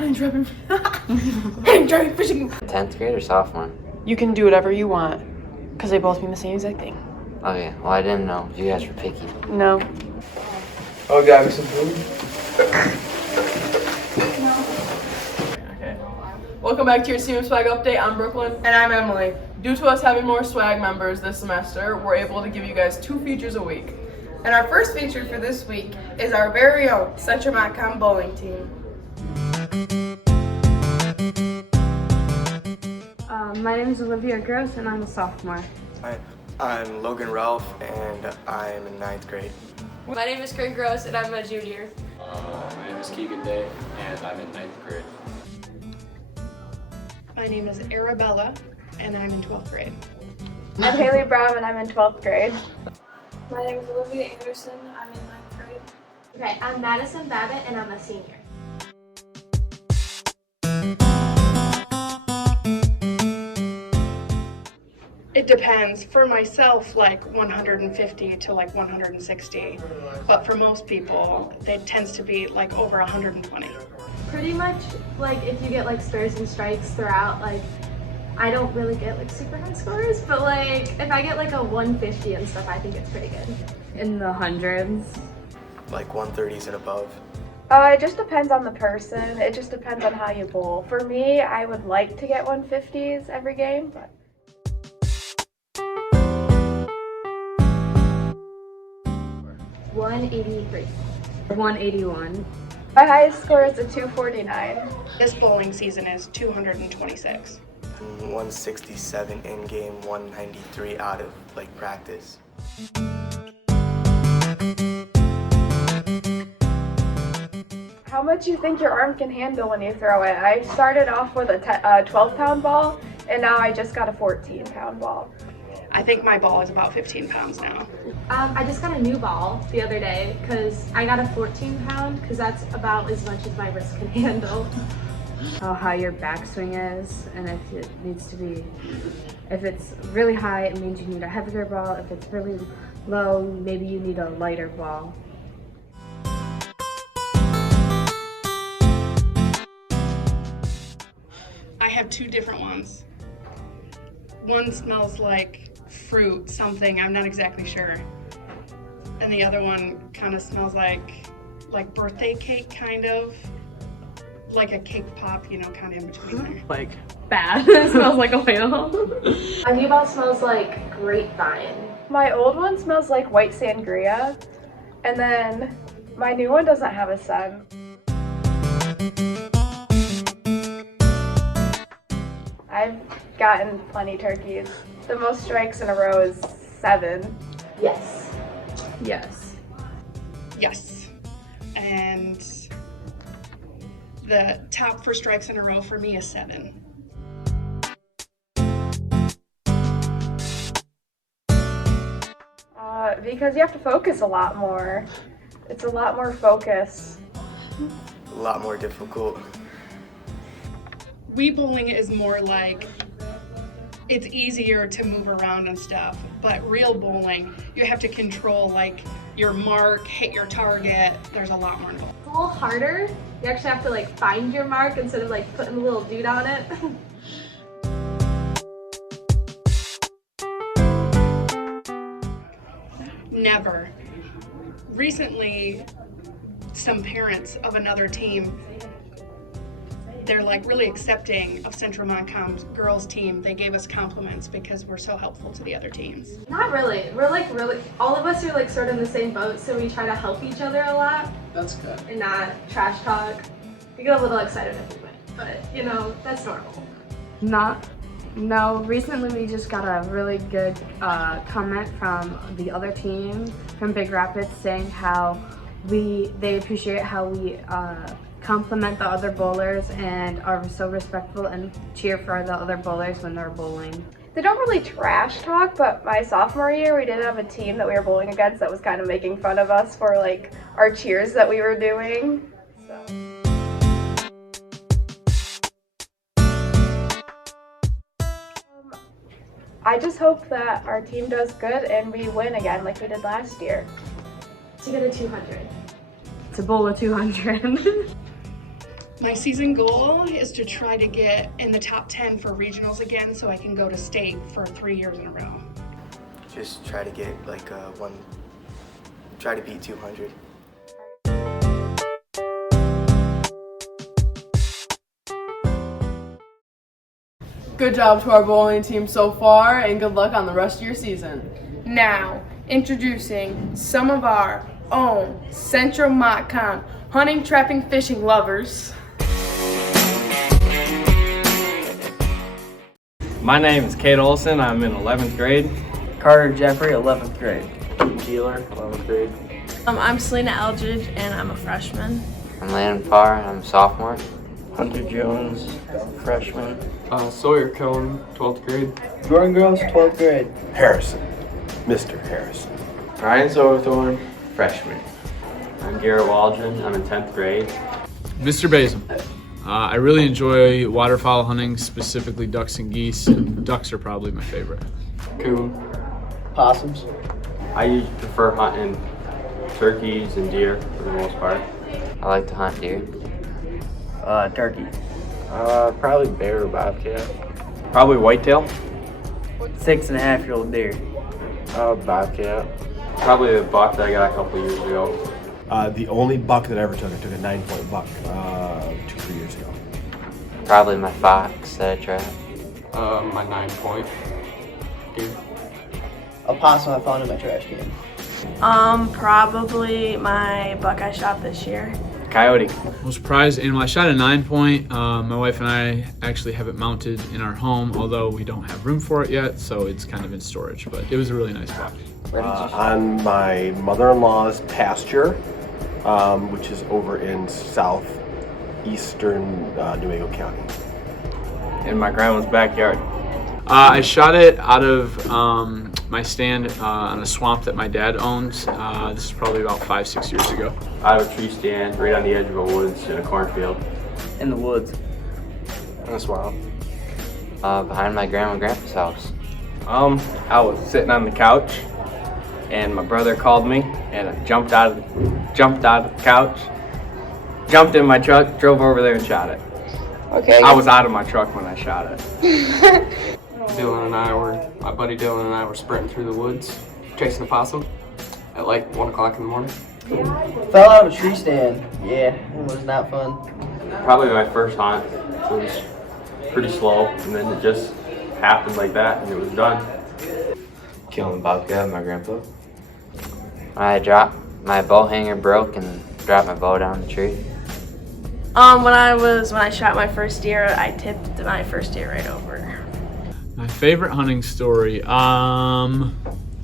uninterrupted uninterrupted fishing. 10th grade or sophomore? You can do whatever you want, because they both mean the same exact thing. Okay, well I didn't know. You guys were picky. No. Oh, got me some food? Okay. Welcome back to your Senior Swag Update. I'm Brooklyn. And I'm Emily. Due to us having more swag members this semester, we're able to give you guys 2 features a week. And our first feature for this week is our very own Central Montcalm bowling team. My name is Olivia Gross and I'm a sophomore. I'm Logan Ralph and I'm in 9th grade. My name is Corinne Gross and I'm a junior. My name is Keegan Day and I'm in 9th grade. My name is Arabella and I'm in 12th grade. I'm Haley Brown and I'm in 12th grade. My name is Olivia Anderson, I'm in 9th grade. Okay, I'm Madison Babbitt and I'm a senior. It depends. For myself, like 150 to like 160. But for most people, it tends to be like over 120. Pretty much, like if you get like spares and strikes throughout, like I don't really get like super high scores, but like if I get like a 150 and stuff, I think it's pretty good. In the hundreds. Like 130s and above. It just depends on the person. It just depends on how you bowl. For me, I would like to get 150s every game, but 183. 181. my highest score is a 249. This bowling season is 226. 167 in game, 193 out of like practice. How much do you think your arm can handle when you throw it? I started off with a 12-pound ball, and now I just got a 14-pound ball. I think my ball is about 15 pounds now. I just got a new ball the other day because I got a 14 pound because that's about as much as my wrist can handle. How your backswing is, and if it needs to be, if it's really high, it means you need a heavier ball. If it's really low, maybe you need a lighter ball. I have 2 different ones. One smells like fruit, something, I'm not exactly sure. And the other one kind of smells like birthday cake, kind of. Like a cake pop, you know, kind of in between there. Like, Bad. It smells like oil. My new ball smells like grapevine. My old one smells like white sangria, and then my new one doesn't have a scent. I've gotten plenty turkeys. The most strikes in a row is 7. Yes. Yes. Yes. And the top for strikes in a row for me is 7. Because you have to focus a lot more. It's a lot more focus. A lot more difficult. Wii bowling is more like, it's easier to move around and stuff, but real bowling, you have to control like your mark, hit your target, there's a lot more involved. It's a little harder. You actually have to like find your mark instead of like putting a little dude on it. Never. Recently, some parents of another team, they're like really accepting of Central Montcalm's girls team. They gave us compliments because we're so helpful to the other teams. Not really. We're like really, all of us are like sort of in the same boat, so we try to help each other a lot. That's good. And not trash talk. We get a little excited if we win, but you know, that's normal. No, recently we just got a really good comment from the other team from Big Rapids saying how they appreciate how we compliment the other bowlers and are so respectful and cheer for the other bowlers when they're bowling. They don't really trash talk, but my sophomore year we did have a team that we were bowling against that was kind of making fun of us for like our cheers that we were doing. So. I just hope that our team does good and we win again like we did last year. To get a 200. To bowl a 200. My season goal is to try to get in the top 10 for regionals again so I can go to state for 3 years in a row. Just try to get like try to beat 200. Good job to our bowling team so far, and good luck on the rest of your season. Now, introducing some of our own Central Montcalm hunting, trapping, fishing lovers. My name is Kate Olson. I'm in 11th grade. Carter Jeffrey, 11th grade. Keeler, 11th grade. I'm Selena Eldridge, and I'm a freshman. I'm Landon Parr. I'm a sophomore. Hunter Jones, freshman. Sawyer Cohen, 12th grade. Jordan Gross, 12th grade. Harrison, Mr. Harrison. Ryan Silverthorne, freshman. I'm Garrett Waldron. I'm in 10th grade. Mr. Basin. I really enjoy waterfowl hunting, specifically ducks and geese. And ducks are probably my favorite. Coon. Possums. I usually prefer hunting turkeys and deer for the most part. I like to hunt deer. Turkey. Probably bear or bobcat. Probably whitetail. 6.5-year-old deer. Bobcat. Probably the buck that I got a couple years ago. The only buck that I ever took, I took a 9-point buck 2-3 years ago. Probably my fox that I trapped. My 9-point deer. A possum I found in my trash can. Probably my buck I shot this year. Coyote. Most prized animal. I shot a 9-point. My wife and I actually have it mounted in our home, although we don't have room for it yet, so it's kind of in storage. But it was a really nice buck. On my mother-in-law's pasture, which is over in southeastern New County. In my grandma's backyard. I shot it out of my stand on a swamp that my dad owns. This is probably about 5-6 years ago. Out of a tree stand right on the edge of a woods in a cornfield. In the woods. In a swamp. Behind my grandma and grandpa's house. I was sitting on the couch and my brother called me and I jumped out of the couch, jumped in my truck, drove over there and shot it. Okay. I was out of my truck when I shot it. My buddy Dylan and I were sprinting through the woods, chasing a possum at like 1 o'clock in the morning. Fell out of a tree stand. Yeah, it was not fun. Probably my first hunt. It was pretty slow, and then it just happened like that, and it was done. Killing the bobcat with my grandpa. My bow hanger broke and dropped my bow down the tree. When I shot my first deer, I tipped my first deer right over. My favorite hunting story. I'm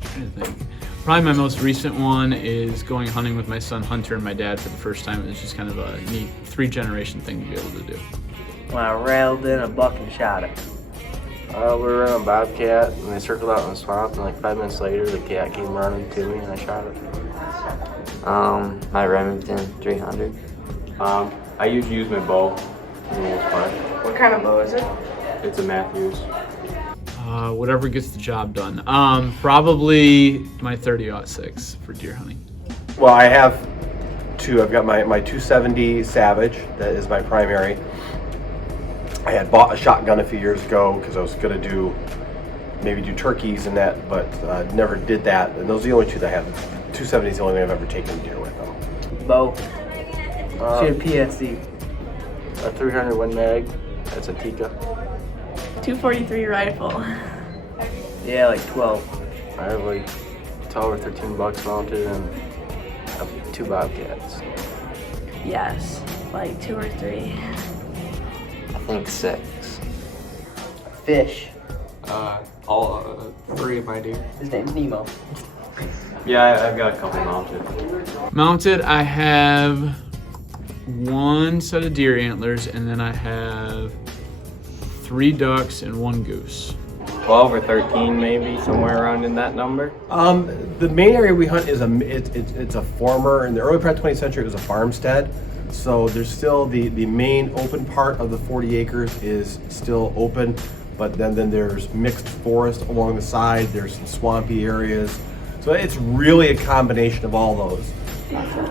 trying to think. Probably my most recent one is going hunting with my son Hunter and my dad for the first time. It was just kind of a neat 3-generation thing to be able to do. When I railed in a buck and shot it. We were in a bobcat and they circled out in the swamp and like 5 minutes later the cat came running to me and I shot it. My Remington 300. I usually use my bow for the most part. What kind of bow is it? It's a Matthews. Whatever gets the job done. Probably my 30-06 for deer hunting. Well, I have two. I've got my 270 Savage. That is my primary. I had bought a shotgun a few years ago because I was going to maybe do turkeys and that, but never did that. And those are the only two that I have. 270 is the only thing I've ever taken deer with them. Bow. She had PSC. A 300 Win Mag. That's a Tika. 243 rifle. Yeah, like 12. I have like 12 or 13 bucks mounted and 2 bobcats. Yes, like 2 or 3. I think 6. Fish. All 3 of my deer. His name's Nemo. Yeah, I've got a couple mounted. Mounted, I have 1 set of deer antlers, and then I have 3 ducks and 1 goose. 12 or 13 maybe, somewhere around in that number. The main area we hunt is it's a former, in the early part of the 20th century, it was a farmstead. So there's still the main open part of the 40 acres is still open, but then there's mixed forest along the side, there's some swampy areas. So it's really a combination of all those.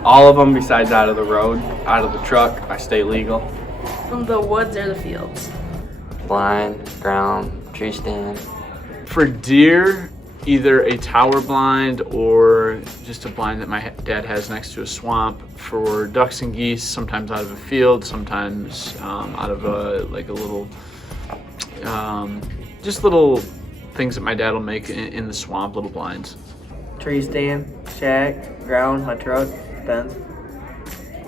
All of them besides out of the road, out of the truck, I stay legal. From the woods or the fields? Blind, ground, tree stand. For deer, either a tower blind or just a blind that my dad has next to a swamp. For ducks and geese, sometimes out of a field, sometimes out of a little, just little things that my dad will make in the swamp, little blinds. Tree stand, shack, ground, my truck, depends.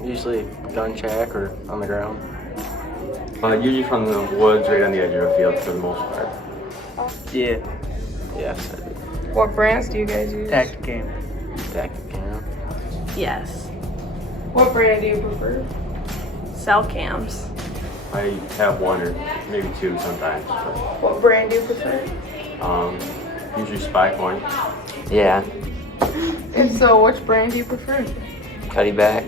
Usually gun shack or on the ground. Usually from the woods, right on the edge of a field for the most part. Yeah. Yes. What brands do you guys use? Tacticam. Tacticam. Yes. What brand do you prefer? Cell cams. I have one or maybe two sometimes. What brand do you prefer? Usually Spy Point. Yeah. If so, which brand do you prefer? Cuddy back.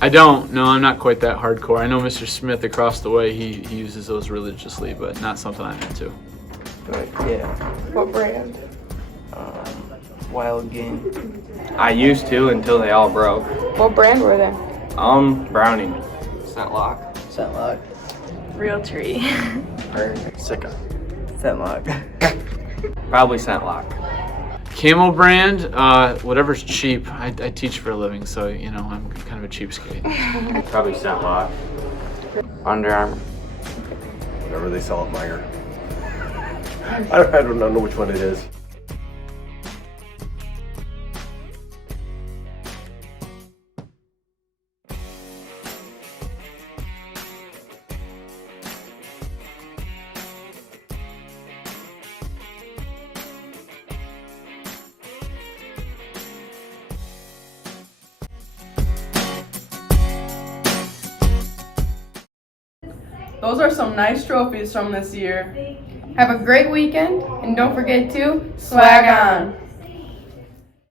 I don't. No, I'm not quite that hardcore. I know Mr. Smith across the way, he uses those religiously, but not something I'm into. But yeah. What brand? Wild game. I used to until they all broke. What brand were they? Browning. Scentlock. Scentlock. Realtree. Sicka. Scentlock. Probably Scentlock. Camo brand, whatever's cheap. I teach for a living, so you know I'm kind of a cheapskate. Probably Scentlock. Under Armour. Whatever they sell at Meyer. I don't know which one it is. Those are some nice trophies from this year. Have a great weekend, and don't forget to swag on.